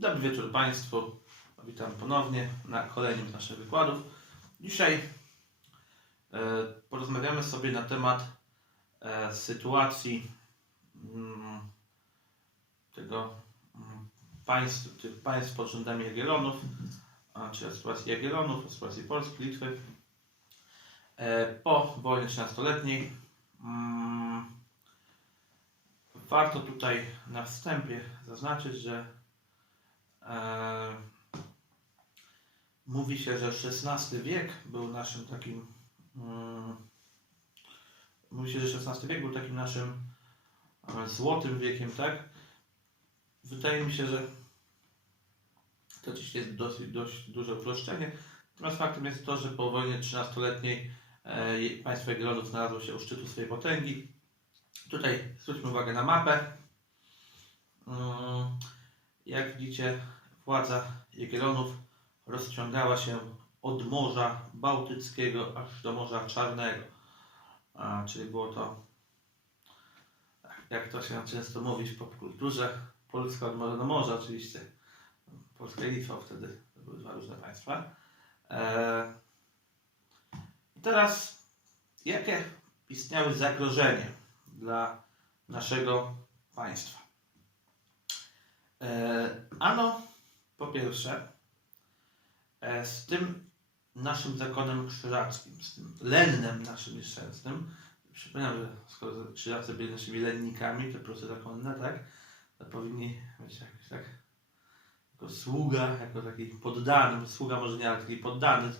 Dobry wieczór Państwu. Witam ponownie na kolejnym z naszych wykładów. Dzisiaj e, porozmawiamy sobie na temat e, sytuacji mm, tego mm, państw, tych państw pod rządami Jagiellonów, czyli o sytuacji Jagiellonów, o sytuacji Polski, Litwy e, po wojnie 13-letniej. Mm, Warto tutaj na wstępie zaznaczyć, że e, mówi się, że XVI wiek był naszym takim. Mm, mówi się, że XVI wiek był takim naszym e, złotym wiekiem, tak? Wydaje mi się, że to oczywiście jest dosyć dość duże uproszczenie. Natomiast faktem jest to, że po wojnie 13-letniej e, państwo Jagiellonów znalazło się u szczytu swojej potęgi. Tutaj zwróćmy uwagę na mapę. Mm, Jak widzicie, władza Jagiellonów rozciągała się od Morza Bałtyckiego aż do Morza Czarnego. A, czyli było to, jak to się często mówi w popkulturze, Polska od morza do morza oczywiście. Polska i Litwa wtedy to były dwa różne państwa. E, I teraz, jakie istniały zagrożenia dla naszego państwa? E, ano, po pierwsze, e, z tym naszym zakonem krzyżackim, z tym lennem naszym nieszczęsnym, przypominam, że skoro krzyżacy byli naszymi lennikami, to proste zakonne, tak, to powinni być jakoś tak, jako sługa, jako taki poddany, sługa może nie, ale taki poddany,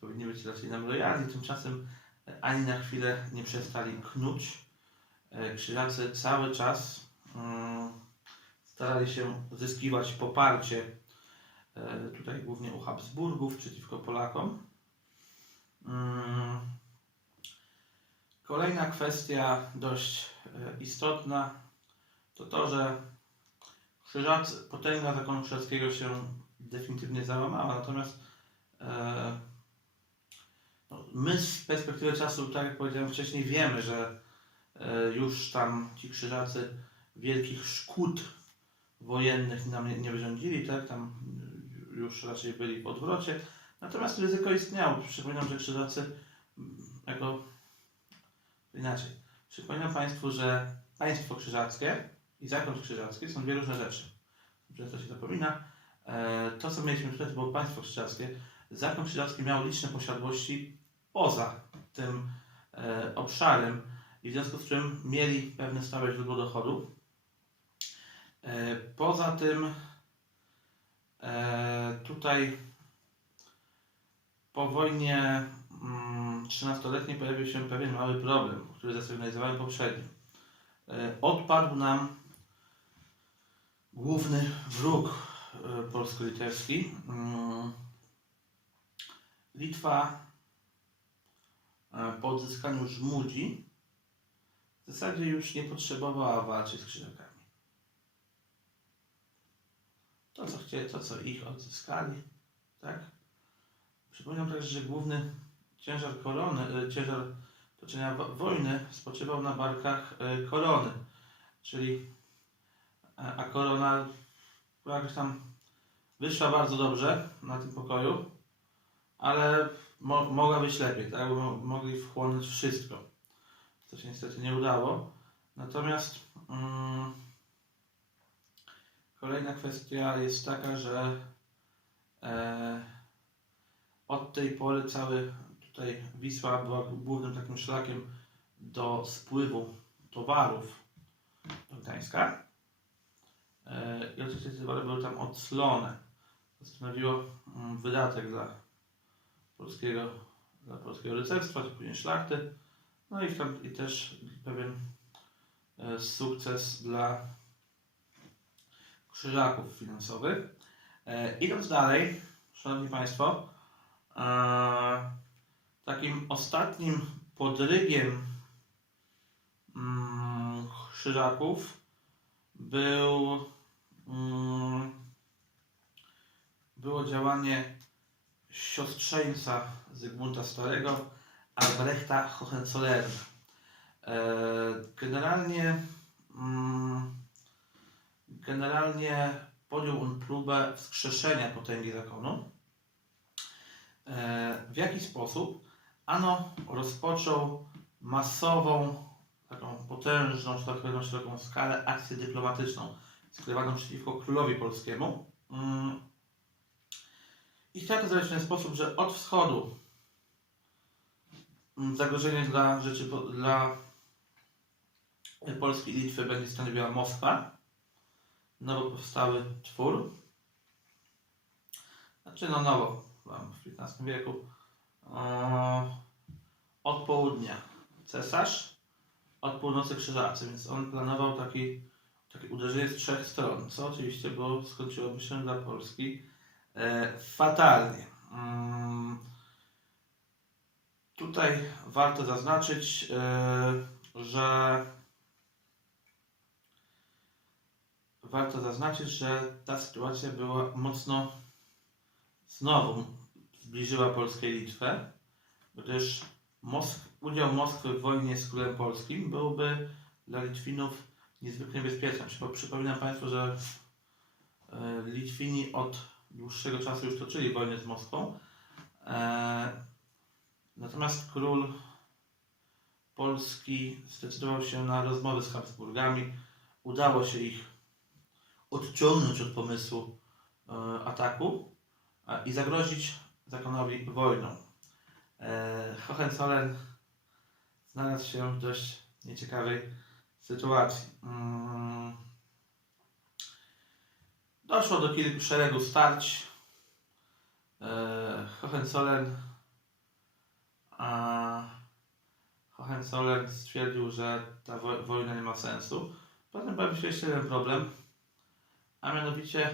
powinni być raczej nam lojalni, tymczasem e, ani na chwilę nie przestali knuć. E, Krzyżacy cały czas mm, starali się zyskiwać poparcie e, tutaj głównie u Habsburgów przeciwko Polakom. Mm. Kolejna kwestia dość e, istotna to to, że Krzyżacy, potęga zakonu krzyżackiego się definitywnie załamała, natomiast e, no, my z perspektywy czasu, tak jak powiedziałem wcześniej, wiemy, że już tam ci krzyżacy wielkich szkód wojennych nam nie, wyrządzili, tak? Tam już raczej byli w odwrocie. Natomiast ryzyko istniało. Przypominam, że krzyżacy mm, jako inaczej. Przypominam Państwu, że państwo krzyżackie i zakon krzyżacki są dwie różne rzeczy. Często się zapomina. E, To, co mieliśmy to było państwo krzyżackie. Zakon krzyżacki miał liczne posiadłości poza tym e, obszarem i w związku z czym mieli pewne stałe źródło dochodu. E, Poza tym e, tutaj po wojnie mm, 13-letniej pojawił się pewien mały problem, który zasygnalizowałem poprzednio. E, Odpadł nam główny wróg polsko-litewski. Mm, Litwa po odzyskaniu Żmudzi w zasadzie już nie potrzebowała walczyć z krzyżakami. To, co chcieli, to, co ich odzyskali, tak? Przypominam też, że główny ciężar korony, e, ciężar toczenia wo- wojny spoczywał na barkach e, korony, czyli e, a korona jakoś tam wyszła bardzo dobrze na tym pokoju, ale mo- mogła być lepiej, tak? Bo mo- mogli wchłonąć wszystko, co się niestety nie udało. Natomiast mm, kolejna kwestia jest taka, że e, od tej pory cały tutaj Wisła była głównym takim szlakiem do spływu towarów do Gdańska. E, I oczywiście te towary były tam odslone. To stanowiło mm, wydatek dla polskiego, dla polskiego rycerstwa, później szlachty. No i, tam, i też pewien e, sukces dla krzyżaków finansowych. E, idąc dalej, Szanowni Państwo, e, takim ostatnim podrygiem mm, krzyżaków był mm, było działanie siostrzeńca Zygmunta Starego, Albrechta Hohenzollerna. E, Generalnie mm, generalnie podjął on próbę wskrzeszenia potęgi zakonu. E, w jaki sposób? Ano rozpoczął masową, taką potężną, że tak powiem, szeroką skalę akcję dyplomatyczną skierowaną przeciwko królowi polskiemu. Mm. I chciał to zrobić w ten sposób, że od wschodu mm, zagrożenie dla, rzeczy, dla Polski i Litwy będzie stanowiła Moskwa, nowo powstały twór. Znaczy, no nowo, w XV wieku. Od południa cesarz, od północy krzyżacy, więc on planował taki, takie uderzenie z trzech stron, co oczywiście było, skończyłoby się dla Polski e, fatalnie. Mm, tutaj warto zaznaczyć, e, że warto zaznaczyć, że ta sytuacja była mocno znowu zbliżyła Polskę i Litwę, gdyż Mosk- udział Moskwy w wojnie z królem polskim byłby dla Litwinów niezwykle niebezpieczny. Przypo- Przypominam Państwu, że e, Litwini od dłuższego czasu już toczyli wojnę z Moskwą. E, Natomiast król Polski zdecydował się na rozmowy z Habsburgami. Udało się ich odciągnąć od pomysłu e, ataku e, i zagrozić zakonowi wojną. E, Hohenzollern znalazł się w dość nieciekawej sytuacji. Mm. Doszło do kilku szeregu starć. Hohenzollern Hohenzollern stwierdził, że ta wo- wojna nie ma sensu. Potem pojawił się jeszcze jeden problem, a mianowicie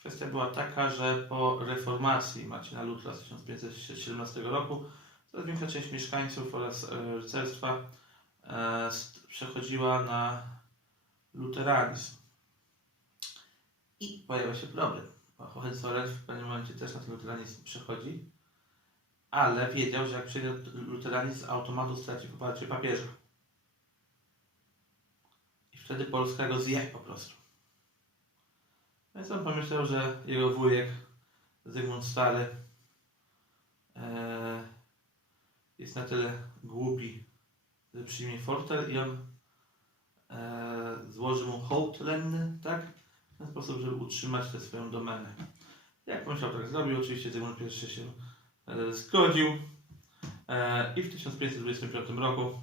kwestia była taka, że po reformacji Marcina Lutra z 1517 roku coraz większa część mieszkańców oraz e, rycerstwa e, przechodziła na luteranizm. I pojawia się problem, Hohenzollern w pewnym momencie też na ten luteranizm przechodzi, ale wiedział, że jak przejdzie na luteranizm, automatu straci poparcie papieża. I wtedy Polska go zje po prostu. Więc on pomyślał, że jego wujek Zygmunt Stary e, jest na tyle głupi, że przyjmie fortel i on e, złoży mu hołd lenny, tak? W ten sposób, żeby utrzymać tę swoją domenę. Jak pomyślał, tak zrobił. Oczywiście Zygmunt I się e, zgodził e, i w 1525 roku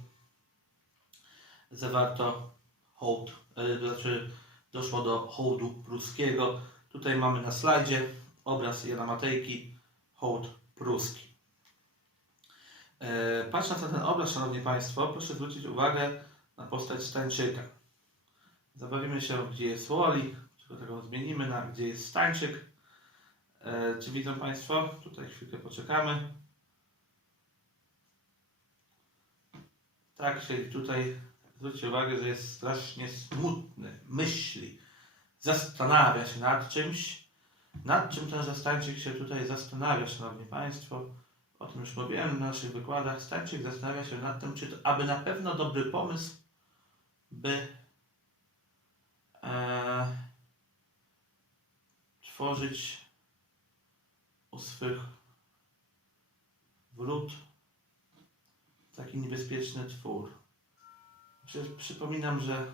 zawarto hołd, e, znaczy doszło do hołdu pruskiego. Tutaj mamy na slajdzie obraz Jana Matejki, hołd pruski. E, Patrząc na ten obraz, Szanowni Państwo, proszę zwrócić uwagę na postać Stańczyka. Zabawimy się, gdzie jest Woli, tego zmienimy na gdzie jest Stańczyk. E, Czy widzą Państwo? Tutaj chwilkę poczekamy. Tak, czyli tutaj zwróćcie uwagę, że jest strasznie smutny, myśli, zastanawia się nad czymś. Nad czym ten Stańczyk się tutaj zastanawia, Szanowni Państwo? O tym już mówiłem na naszych wykładach. Stańczyk zastanawia się nad tym, czy to aby na pewno dobry pomysł, by e, tworzyć u swych wrót taki niebezpieczny twór. Przecież przypominam, że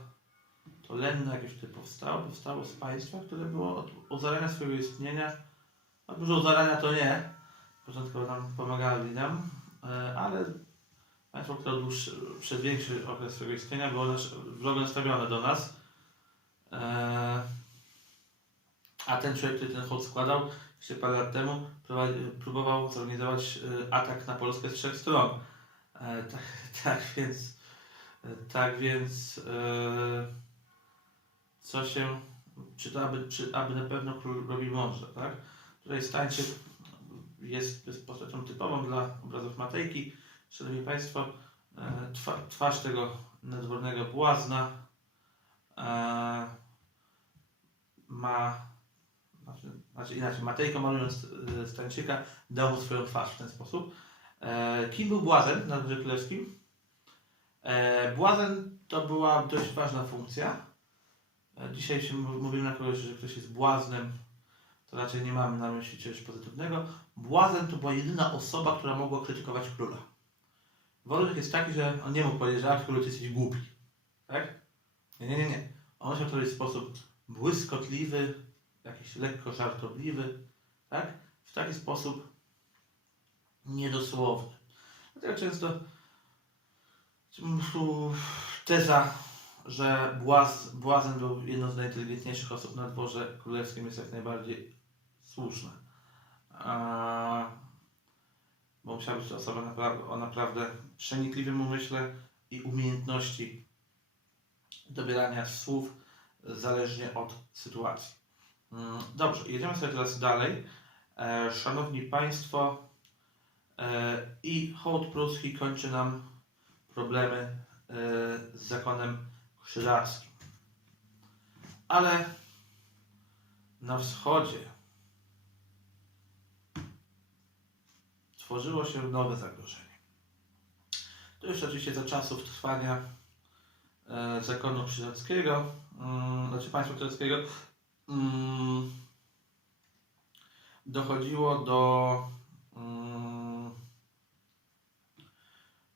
to Lenne, jak już tutaj powstało, powstało z państwa, które było od, od zarania swojego istnienia, a dużo od zarania to nie, początkowo nam pomagali nam, e, ale państwo, które dłuższy, przez większy okres swojego istnienia było nasz, wrogo nastawione do nas. E, a ten człowiek, który ten hołd składał, jeszcze parę lat temu próbował zorganizować e, atak na Polskę z trzech stron. Tak, tak więc, tak więc, e, co się, czy to aby, czy aby na pewno król robi mądrze, tak? Tutaj Stańczyk jest, jest postacią typową dla obrazów Matejki. Szanowni Państwo, e, twa, twarz tego nadwornego błazna e, ma, znaczy, znaczy inaczej, Matejko malując Stańczyka dał mu swoją twarz w ten sposób. Kim był Błazen na dworze królewskim? E, Błazen to była dość ważna funkcja, E, Dzisiaj się mówimy na kogoś, że ktoś jest błaznem, to raczej nie mamy na myśli czegoś pozytywnego. Błazen to była jedyna osoba, która mogła krytykować króla. Wolnych jest taki, że on nie mógł powiedzieć, że król jesteś głupi. Tak? Nie, nie, nie, nie. On robić w sposób błyskotliwy, jakiś lekko żartobliwy, tak? W taki sposób niedosłowny. Dlatego często teza, że Błaz, Błazen był jedną z najinteligentniejszych osób na dworze królewskim jest jak najbardziej słuszna. Bo musiała być to osoba o naprawdę przenikliwym umyśle i umiejętności dobierania słów zależnie od sytuacji. Mm, Dobrze, jedziemy sobie teraz dalej. E, Szanowni Państwo, e, i hołd pruski kończy nam problemy e, z zakonem krzyżackim. Ale na wschodzie tworzyło się nowe zagrożenie. To już oczywiście za czasów trwania e, zakonu krzyżackiego, mm, znaczy państwa krzyżackiego, mm, dochodziło do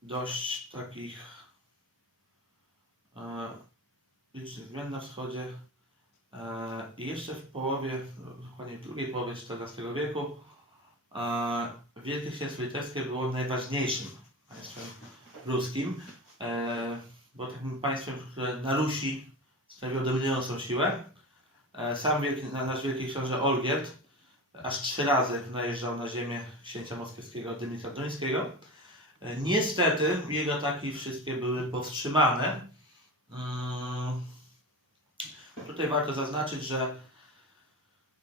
dość takich e, licznych zmian na wschodzie e, i jeszcze w połowie, dokładnie w drugiej połowie XIV wieku e, Wielkie Księstwo Litewskie było najważniejszym państwem ruskim, e, było takim państwem, które na Rusi stanowiło dominującą siłę. E, sam wielki, na- nasz wielki książę Olgierd aż trzy razy najeżdżał na ziemię księcia moskiewskiego Dymitra Duńskiego. E, Niestety jego ataki wszystkie były powstrzymane. Mm, Tutaj warto zaznaczyć, że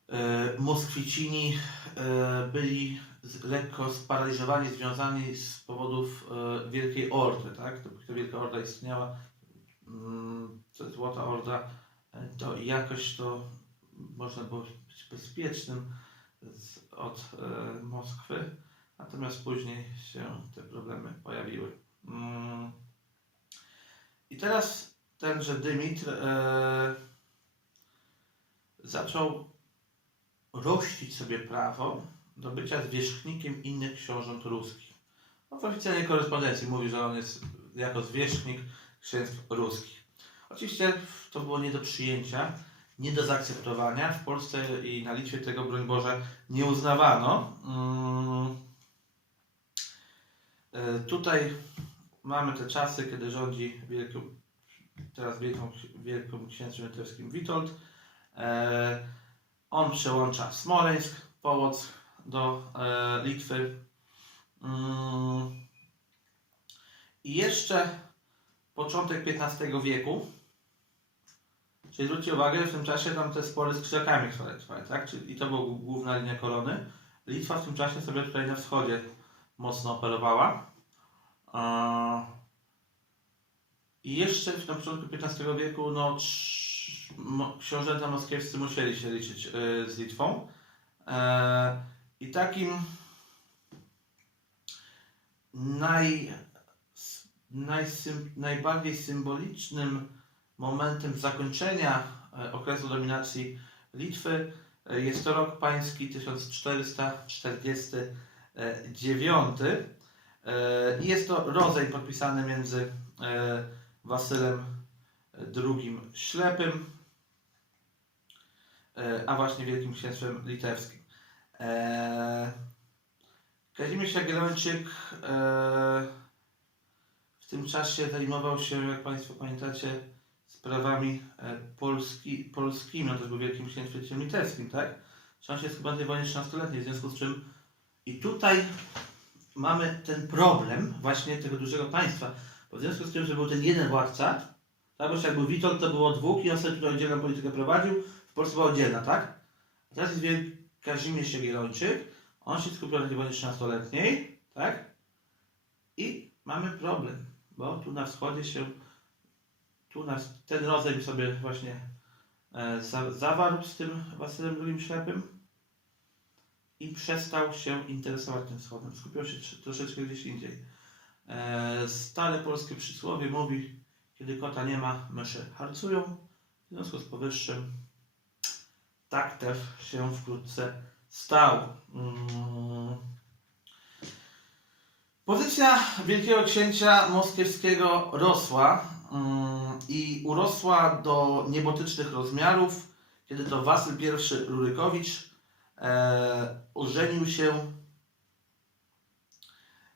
e, Moskwicini e, byli lekko sparaliżowani, związani z powodów Wielkiej Ordy. Tak? Dopóki ta Wielka Orda istniała, mm, Złota Orda, to jakoś to można było być bezpiecznym od Moskwy. Natomiast później się te problemy pojawiły. Mm. I teraz tenże Dymitr e, zaczął rościć sobie prawo do bycia zwierzchnikiem innych książąt ruskich. No, w oficjalnej korespondencji mówi, że on jest jako zwierzchnik księstw ruskich. Oczywiście to było nie do przyjęcia, nie do zaakceptowania. W Polsce i na Litwie tego, broń Boże, nie uznawano. Mm. E, Tutaj mamy te czasy, kiedy rządzi teraz wielką, wielką księstwem litewskim Witold. E, on przełącza Smoleńsk, Połock do e, Litwy. Mm. I jeszcze początek XV wieku, czyli zwróćcie uwagę, w tym czasie tam te spory z krzyżakami trwały, tak? I to była głó- główna linia korony. Litwa w tym czasie sobie tutaj na wschodzie mocno operowała. I jeszcze na początku XV wieku no, książęta moskiewscy musieli się liczyć y, z Litwą. E, I takim naj, najbardziej symbolicznym momentem zakończenia e, okresu dominacji Litwy e, jest to rok pański 1449. E, I jest to rozejm podpisany między e, Wasylem II Ślepym, e, a właśnie Wielkim Księstwem Litewskim. E, Kazimierz Jagiellończyk e, w tym czasie zajmował się, jak Państwo pamiętacie, sprawami e, Polski, polskimi. On też był Wielkim Księstwem Litewskim, tak? Się jest chyba wojny 13-letniej, w związku z czym i tutaj mamy ten problem właśnie tego dużego państwa. Bo w związku z tym, że był ten jeden władca, tak, bo jak był Witold, to było dwóch i on sobie tutaj oddzielną politykę prowadził, w Polsce była oddzielna, tak? A teraz jest Kazimierz Jagiellończyk, on się skupiał na wojnie 13-letniej, tak? I mamy problem, bo tu na wschodzie się, tu nas, ten rozejm sobie właśnie e, za, zawarł z tym Wasylem II Ślepym i przestał się interesować tym wschodem. Skupiał się tr- troszeczkę gdzieś indziej. E, stare polskie przysłowie mówi, kiedy kota nie ma, myszy harcują. W związku z powyższym tak też się wkrótce stało. Mm. Pozycja Wielkiego Księcia Moskiewskiego rosła mm, i urosła do niebotycznych rozmiarów, kiedy to Wasyl I Rurykowicz e, ożenił się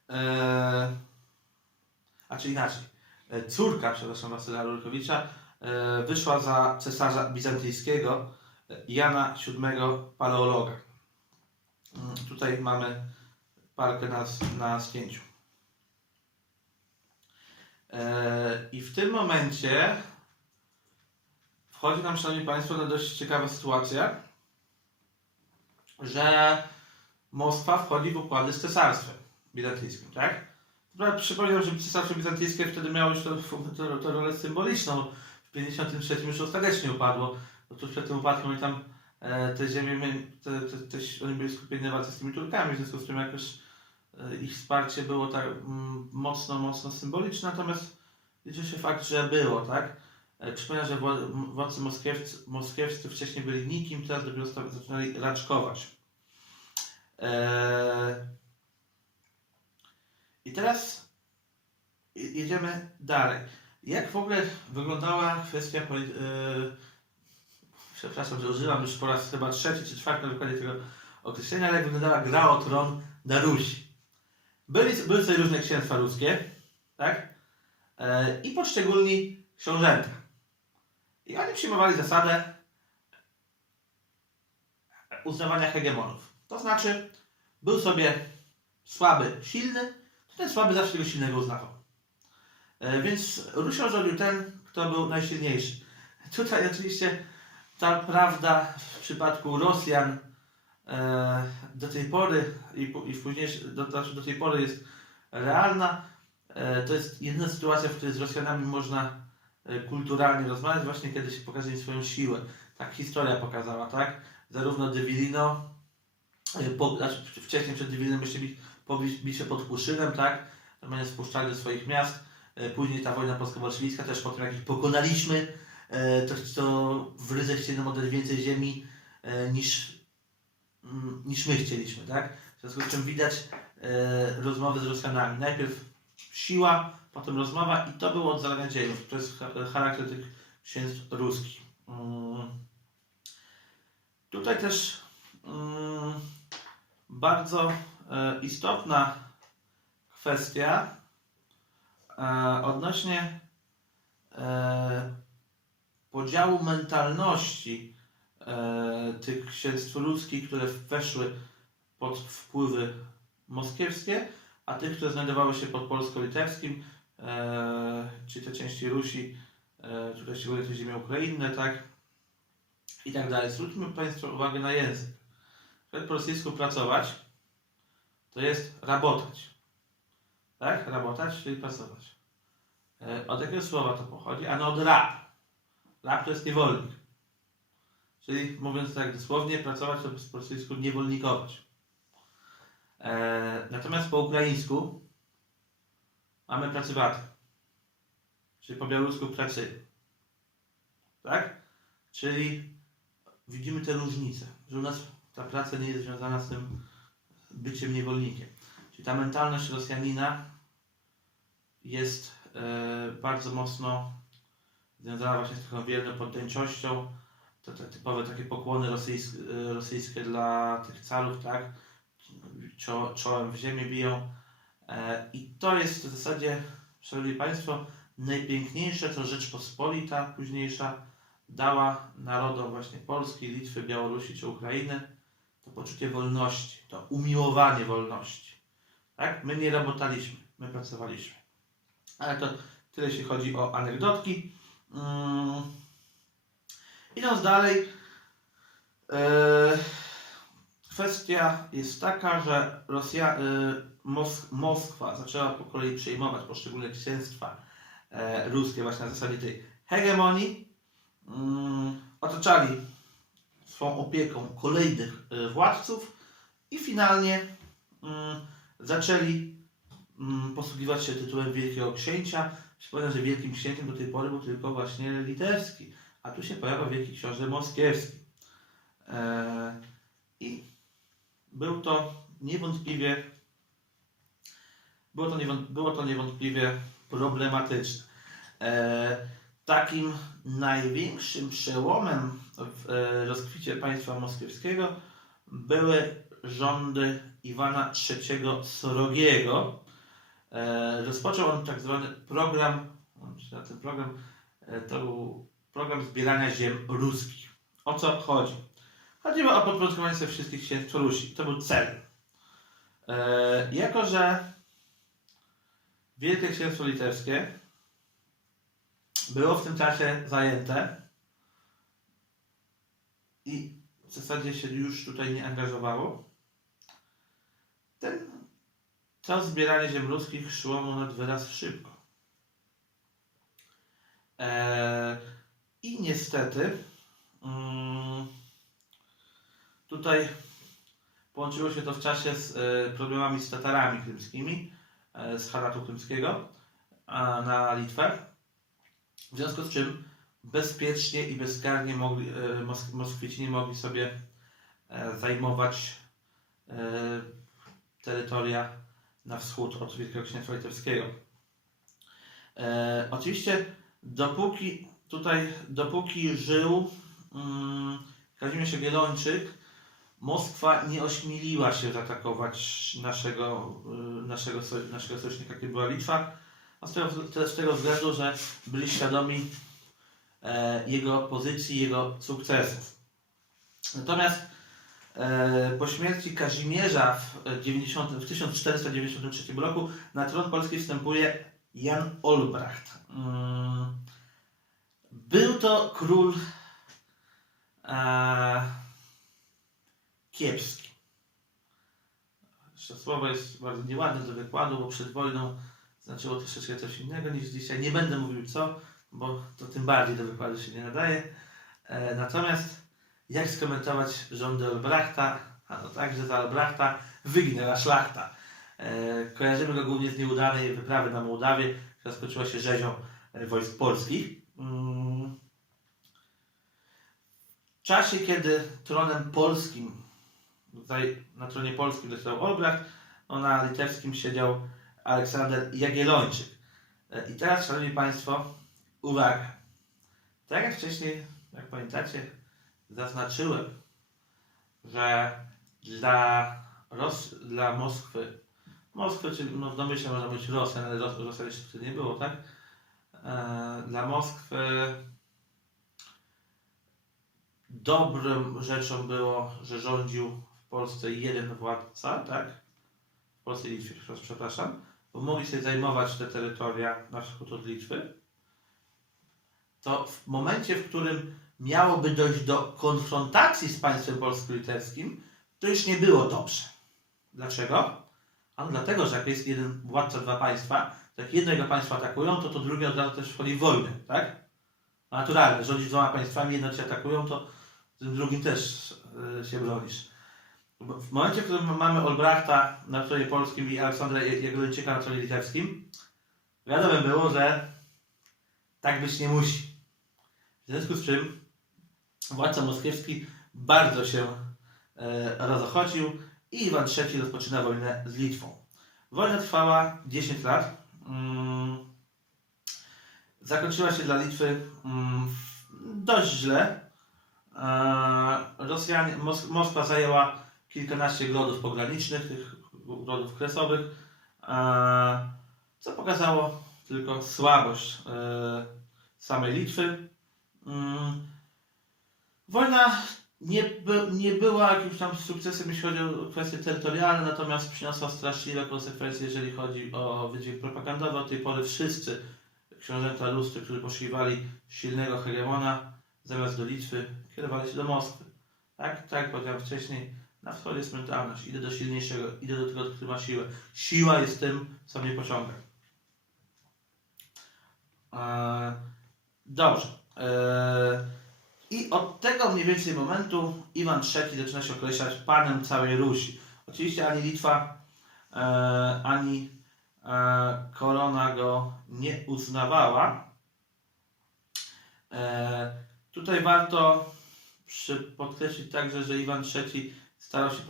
e, a czy inaczej, e, córka, przepraszam, Wasyla Rurykowicza e, wyszła za cesarza bizantyjskiego Jana VII Paleologa. Mm, Tutaj mamy parkę na, na zdjęciu. E, I w tym momencie wchodzi nam, Szanowni Państwo, na dość ciekawa sytuacja, że Moskwa wchodzi w układy z cesarstwem bizantyjskim, tak? Przypomniał, że cesarstwo bizantyjskie wtedy miało już to rolę symboliczną. W 53 już ostatecznie upadło. Bo tuż przed tym upadkiem oni tam e, te ziemie, te, te, te, oni byli skupieni na walce z tymi Turkami, w związku z tym jakoś e, ich wsparcie było tak mm, mocno, mocno symboliczne, natomiast liczy się fakt, że było, tak? E, Przypomnę, że władcy moskiewscy, moskiewscy wcześniej byli nikim, teraz dopiero zaczynali raczkować. E, I teraz je- jedziemy dalej. Jak w ogóle wyglądała kwestia e, przepraszam, że używam już po raz chyba trzeci czy czwarty na dokładnie tego określenia, ale jak wyglądała gra o tron na Rusi. Byli, były sobie różne księstwa ruskie, tak? I poszczególni książęta. I oni przyjmowali zasadę uznawania hegemonów. To znaczy, był sobie słaby, silny, to ten słaby zawsze tego silnego uznawał. E, Więc Rusią rządził ten, kto był najsilniejszy. Tutaj oczywiście ta prawda w przypadku Rosjan e, do tej pory i, i w do, znaczy do tej pory jest realna. E, to jest jedyna sytuacja, w której z Rosjanami można kulturalnie rozmawiać, właśnie kiedy się pokaże im swoją siłę. Tak historia pokazała, tak? Zarówno De Villino, e, znaczy wcześniej przed De Villinem jeszcze bicie pod Kłuszynem, tak? Normalnie spuszczali do swoich miast. E, Później ta wojna polsko-bolszewicka, też po tym jak ich pokonaliśmy, e, to, to w Rydze chcieli oddać więcej ziemi e, niż, niż my chcieliśmy, tak? W związku z czym widać e, rozmowy z Rosjanami. Najpierw siła, potem rozmowa i to było od zarania dziejów. To jest cha- charakter tych księstw ruskich. Mm. Tutaj też mm, bardzo e, istotna kwestia e, odnośnie e, podziału mentalności e, tych księstw ruskich, które weszły pod wpływy moskiewskie, a tych, które znajdowały się pod polsko-litewskim, e, czyli te części Rusi, e, tutaj szczególnie te ziemie Ukrainy, tak? I tak dalej. Zwróćmy Państwo uwagę na język. Jak po rosyjsku pracować, to jest rabotać. Tak? Rabotać, czyli pracować. E, od jakiego słowa to pochodzi? Ano od rab. Rab to jest niewolnik. Czyli mówiąc tak dosłownie, pracować to po rosyjsku niewolnikować. Natomiast po ukraińsku mamy pracowaty. Czyli po białorusku pracy. Tak? Czyli widzimy te różnice, że u nas ta praca nie jest związana z tym byciem niewolnikiem. Czyli ta mentalność Rosjanina jest e, bardzo mocno związana właśnie z taką wierną poddańczością. To te typowe takie pokłony rosyjskie, rosyjskie dla tych carów, tak? Czo, czołem w ziemię biją. E, I to jest w zasadzie, Szanowni Państwo, najpiękniejsze, co Rzeczpospolita późniejsza dała narodom właśnie Polski, Litwy, Białorusi czy Ukrainy, to poczucie wolności, to umiłowanie wolności. Tak? My nie robotaliśmy, my pracowaliśmy. Ale to tyle, jeśli chodzi o anegdotki. Mm. Idąc dalej, e, kwestia jest taka, że Rosja, e, Mos- Moskwa zaczęła po kolei przejmować poszczególne księstwa e, ruskie właśnie na zasadzie tej hegemonii. Mm, otaczali swą opieką kolejnych e, władców i finalnie mm, zaczęli mm, posługiwać się tytułem Wielkiego Księcia. Przypomnę, że Wielkim Księciem do tej pory był tylko właśnie litewski, a tu się pojawia Wielki Książę Moskiewski. E, I był to niewątpliwie było to, niewąt, było to niewątpliwie problematyczne. E, takim największym przełomem w e, rozkwicie państwa moskiewskiego były rządy Iwana III Sorogiego. E, rozpoczął on tak zwany program, na ten program, to był program zbierania ziem ruskich. O co chodzi? Chodziło o podporządkowanie sobie wszystkich księstw Rusi. To był cel. Jako, że Wielkie Księstwo Litewskie było w tym czasie zajęte i w zasadzie się już tutaj nie angażowało, ten, to zbieranie ziem ruskich szło mu nad wyraz szybko. Eee, I niestety mm, tutaj połączyło się to w czasie z e, problemami z Tatarami krymskimi, z Haratu krymskiego na Litwę. W związku z czym bezpiecznie i bezkarnie mogli, e, Mos- Moskwici nie mogli sobie e, zajmować e, terytoria na wschód od Wielkiego Księstwa Litewskiego. E, oczywiście dopóki tutaj, dopóki żył mm, Kazimierz Jagiellończyk, Moskwa nie ośmieliła się zaatakować naszego, y, naszego, naszego sojusznika, jakim była Litwa, a z tego, z tego względu, że byli świadomi e, jego pozycji, jego sukcesów. Natomiast e, po śmierci Kazimierza w, 90, w 1493 roku na tron Polski wstępuje Jan Olbracht. Mm, Był to król e, kiepski. Jeszcze słowo jest bardzo nieładne do wykładu, bo przed wojną znaczyło troszeczkę coś innego niż dzisiaj. Nie będę mówił co, bo to tym bardziej do wykładu się nie nadaje. E, natomiast jak skomentować rządy Olbrachta? A no tak, że za Olbrachta wyginęła szlachta. E, kojarzymy go głównie z nieudanej wyprawy na Mołdawię, która skończyła się rzezią e, wojsk polskich. Mm. W czasie, kiedy tronem polskim, na tronie polskim zasiadał Olbracht, no na litewskim siedział Aleksander Jagiellończyk. E, I teraz, Szanowni Państwo, uwaga. Tak jak wcześniej, jak pamiętacie, zaznaczyłem, że dla, Ros- dla Moskwy, Moskwy, czyli no w domyśle można być Rosjan, ale Ros- Rosjan jeszcze wtedy nie było, tak? E, dla Moskwy dobrym rzeczą było, że rządził Polsce jeden władca, tak? W Polsce i Litwie, przepraszam, bo mogli się zajmować te terytoria na wschód od Litwy. To w momencie, w którym miałoby dojść do konfrontacji z państwem polsko-litewskim, to już nie było dobrze. Dlaczego? Ano dlatego, że jak jest jeden władca, dwa państwa, to jak jednego państwa atakują, to to drugie od razu też wchodzi w wojnę, tak? Naturalnie, rządzisz dwoma państwami, jedno cię atakują, to tym drugim też y, się bronisz. W momencie, w którym mamy Olbrachta na stronie polskim i Aleksandra Jagiellończyka na stronie litewskim, wiadomo było, że tak być nie musi. W związku z czym władca moskiewski bardzo się e, rozochodził i Iwan III rozpoczyna wojnę z Litwą. Wojna trwała 10 lat. Mm, zakończyła się dla Litwy mm, dość źle. E, Rosjanie, Mos- Moskwa zajęła kilkanaście grodów pogranicznych, tych grodów kresowych, e, co pokazało tylko słabość e, samej Litwy. Mm, Wojna nie, nie była jakimś tam sukcesem, jeśli chodzi o kwestie terytorialne, natomiast przyniosła straszliwe konsekwencje, jeżeli chodzi o wydźwięk propagandowy. Od tej pory wszyscy książęta lustry, którzy poszukiwali silnego hegemona, zamiast do Litwy, kierowali się do Moskwy. Tak, tak jak powiedziałem wcześniej, na wschodzie jest mentalność. Idę do silniejszego, idę do tego, który ma siłę. Siła jest tym, co mnie pociąga. Eee, dobrze. Eee, I od tego mniej więcej momentu Iwan III zaczyna się określać panem całej Rusi. Oczywiście ani Litwa, e, ani e, korona go nie uznawała. E, Tutaj warto przy, podkreślić także, że Iwan III starał się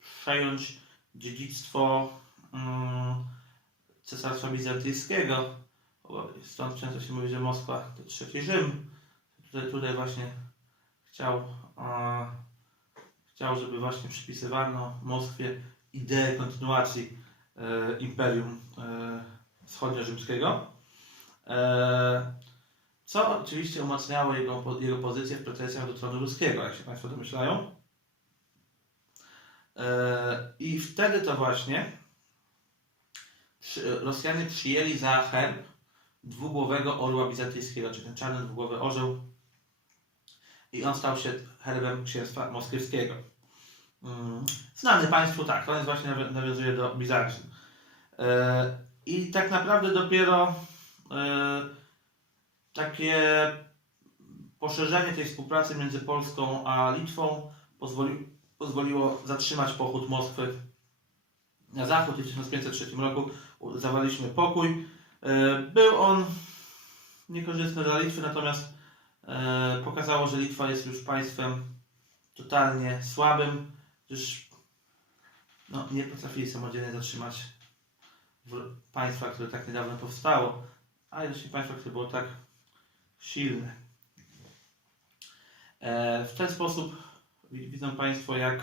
przejąć dziedzictwo mm, Cesarstwa Bizantyjskiego. Stąd często się mówi, że Moskwa to trzeci Rzym. Tutaj, tutaj właśnie chciał, chciał, żeby właśnie przypisywano Moskwie ideę kontynuacji e, Imperium e, Wschodnio-Rzymskiego. E, co oczywiście umacniało jego, jego pozycję w pretensjach do tronu ruskiego, jak się Państwo domyślają. E, I wtedy to właśnie Rosjanie przyjęli za herb dwugłowego orła bizantyjskiego, czyli ten czarny dwugłowy orzeł. I on stał się herbem księstwa moskiewskiego. Mm, Znany Państwu, tak, on jest właśnie nawi- nawiązuje do Bizancjum. E, I tak naprawdę dopiero e, takie poszerzenie tej współpracy między Polską a Litwą pozwoli, pozwoliło zatrzymać pochód Moskwy na zachód i w 1503 roku zawarliśmy pokój. E, Był on niekorzystny dla Litwy, natomiast e, pokazało, że Litwa jest już państwem totalnie słabym, gdyż no, nie potrafili samodzielnie zatrzymać państwa, które tak niedawno powstało, a jeszcze państwa, które było tak silne. E, w ten sposób widzą Państwo, jak,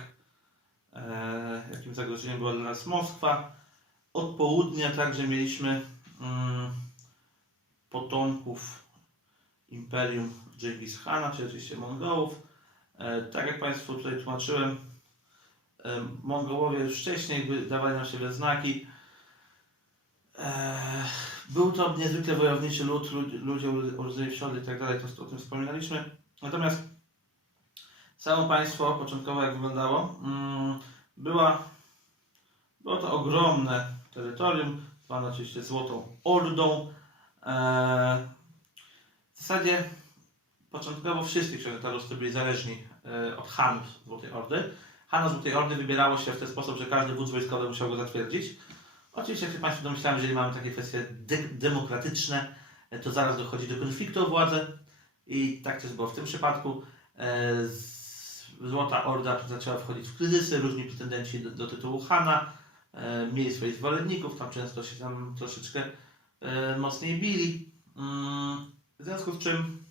e, jakim zagrożeniem była dla nas Moskwa. Od południa także mieliśmy mm, potomków imperium Dżingis Hana, czyli oczywiście Mongołów. E, tak jak Państwu tutaj tłumaczyłem, e, Mongołowie już wcześniej dawali nam się znaki. E, był to niezwykle wojowniczy lud, lud ludzie urodzeni w siodle i tak dalej, to o tym wspominaliśmy. Natomiast samo państwo początkowo jak wyglądało, mm, była, było to ogromne terytorium, zwane oczywiście Złotą Ordą. E, w zasadzie początkowo wszyscy księżyca byli zależni e, od Hanów Złotej Ordy. Hana Złotej Ordy wybierało się w ten sposób, że każdy wódz wojskowy musiał go zatwierdzić. Oczywiście, jak się Państwo domyślają, jeżeli mamy takie kwestie de- demokratyczne, e, to zaraz dochodzi do konfliktu o władzę i tak też było w tym przypadku. Z- Złota Orda zaczęła wchodzić w kryzysy, różni pretendenci do, do tytułu Hana e, mieli swoich zwolenników, tam często się tam troszeczkę e, mocniej bili. Mm, w związku z czym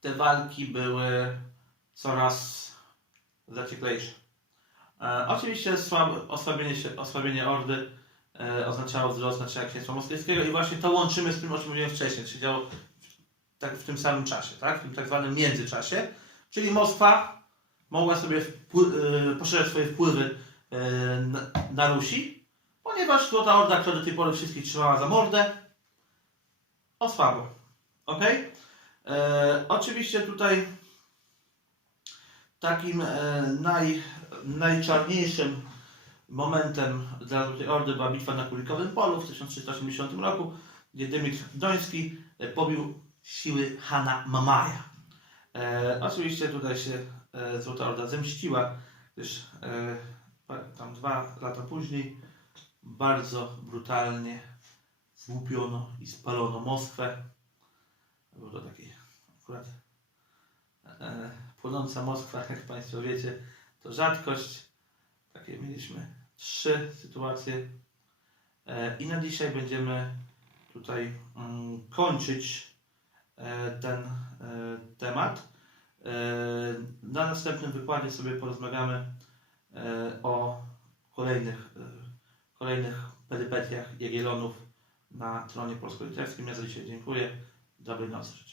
te walki były coraz zacieklejsze. E, oczywiście słab, osłabienie, się, osłabienie Ordy e, oznaczało wzrost znaczenia księstwa moskiewskiego i właśnie to łączymy z tym, o czym mówiłem wcześniej, czyli działo tak, w tym samym czasie, tak? w tym tak zwanym międzyczasie. Czyli Moskwa mogła sobie e, poszerzać swoje wpływy e, na, Rusi, ponieważ Złota Orda, która do tej pory wszystkich trzymała za mordę, osłabła. Ok? E, oczywiście tutaj takim e, naj, najczarniejszym momentem dla Złotej Ordy była bitwa na Kulikowym Polu w 1380 roku, gdzie Dymitr Doński e, pobił siły Hana Mamaja. E, oczywiście tutaj się Złota Orda zemściła, gdyż e, tam dwa lata później bardzo brutalnie złupiono i spalono Moskwę. Był to taki akurat e, płonąca Moskwa, jak Państwo wiecie, to rzadkość. Takie mieliśmy trzy sytuacje. E, I na dzisiaj będziemy tutaj mm, kończyć e, ten e, temat. E, na następnym wykładzie sobie porozmawiamy e, o kolejnych, e, kolejnych perypetiach Jagiellonów na tronie polsko-litewskim. Ja za dzisiaj dziękuję. Dobrej nocy.